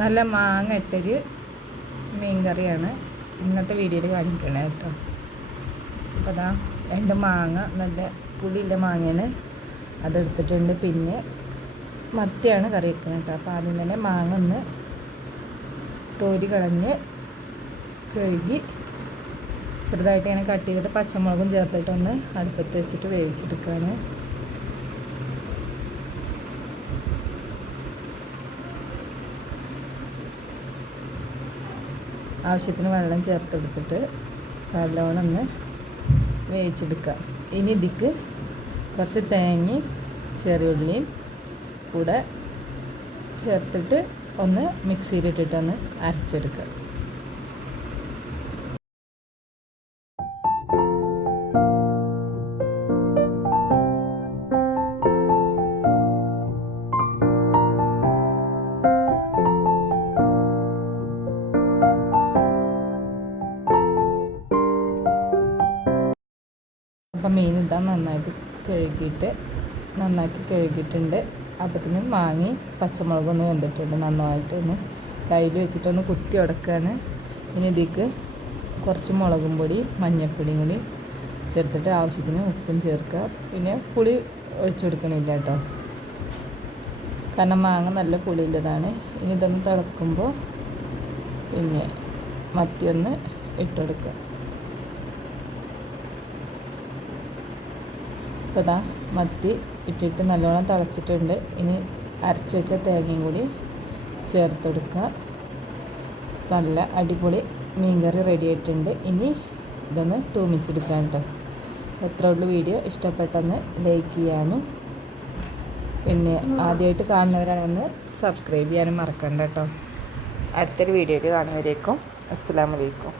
നല്ല മാങ്ങ ഇട്ടൊരു മീൻ കറിയാണ് ഇന്നത്തെ വീഡിയോയിൽ കാണിക്കണേ കേട്ടോ. അപ്പോൾ അതാ 2 മാങ്ങ, നല്ല പുളിയുള്ള മാങ്ങയാണ്, അതെടുത്തിട്ടുണ്ട്. പിന്നെ മത്തിയാണ് കറി വെക്കുന്നത് കേട്ടോ. അപ്പോൾ ആദ്യം തന്നെ മാങ്ങ ഒന്ന് തോരി കളഞ്ഞ് കഴുകി ചെറുതായിട്ട് ഇങ്ങനെ കട്ട് ചെയ്തിട്ട് പച്ചമുളകും ചേർത്തിട്ടൊന്ന് അടുപ്പത്ത് വെച്ചിട്ട് വേവിച്ചെടുക്കുകയാണ്. ആവശ്യത്തിന് വെള്ളം ചേർത്തെടുത്തിട്ട് നല്ലോണം ഒന്ന് വേവിച്ചെടുക്കുക. ഇനി ഇതിക്ക് കുറച്ച് തേങ്ങയും ചെറിയുള്ളിയും കൂടെ ചേർത്തിട്ട് ഒന്ന് മിക്സിയിലിട്ടിട്ടൊന്ന് അരച്ചെടുക്കുക. അപ്പം മീൻ ഇതാ നന്നാക്കി കഴുകിയിട്ടുണ്ട്. അപ്പത്തിന് മാങ്ങി പച്ചമുളകൊന്ന് വെന്തിട്ടുണ്ട്. നന്നായിട്ട് ഒന്ന് കയ്യിൽ വെച്ചിട്ടൊന്ന് കുത്തി ഉടക്കുകയാണ്. ഇനി ഇതിലേക്ക് കുറച്ച് മുളകും പൊടി മഞ്ഞൾപ്പൊടിയും കൂടി ചേർത്തിട്ട് ആവശ്യത്തിന് ഉപ്പും ചേർക്കുക. പിന്നെ പുളി ഒഴിച്ചു കൊടുക്കണില്ല കേട്ടോ, കാരണം മാങ്ങ നല്ല പുളിയുള്ളതാണ്. ഇനി ഇതൊന്ന് തിളക്കുമ്പോൾ പിന്നെ മത്തി ഒന്ന് ഇട്ടുകൊടുക്കുക. അപ്പോൾ ഇതാ മത്തി ഇട്ടിട്ട് നല്ലോണം തിളച്ചിട്ടുണ്ട്. ഇനി അരച്ച് വെച്ച തേങ്ങയും കൂടി ചേർത്ത് കൊടുക്കുക. നല്ല അടിപൊളി മീൻകറി റെഡി ആയിട്ടുണ്ട്. ഇനി ഇതൊന്ന് തൂമിച്ചെടുക്കാം കേട്ടോ. എത്ര ഉള്ളൂ വീഡിയോ ഇഷ്ടപ്പെട്ടെന്ന് ലൈക്ക് ചെയ്യാനും പിന്നെ ആദ്യമായിട്ട് കാണുന്നവരാണെന്ന് സബ്സ്ക്രൈബ് ചെയ്യാനും മറക്കണ്ട കേട്ടോ. അടുത്തൊരു വീഡിയോയിൽ കാണുന്നവരേക്കും അസ്സലാമു അലൈക്കും.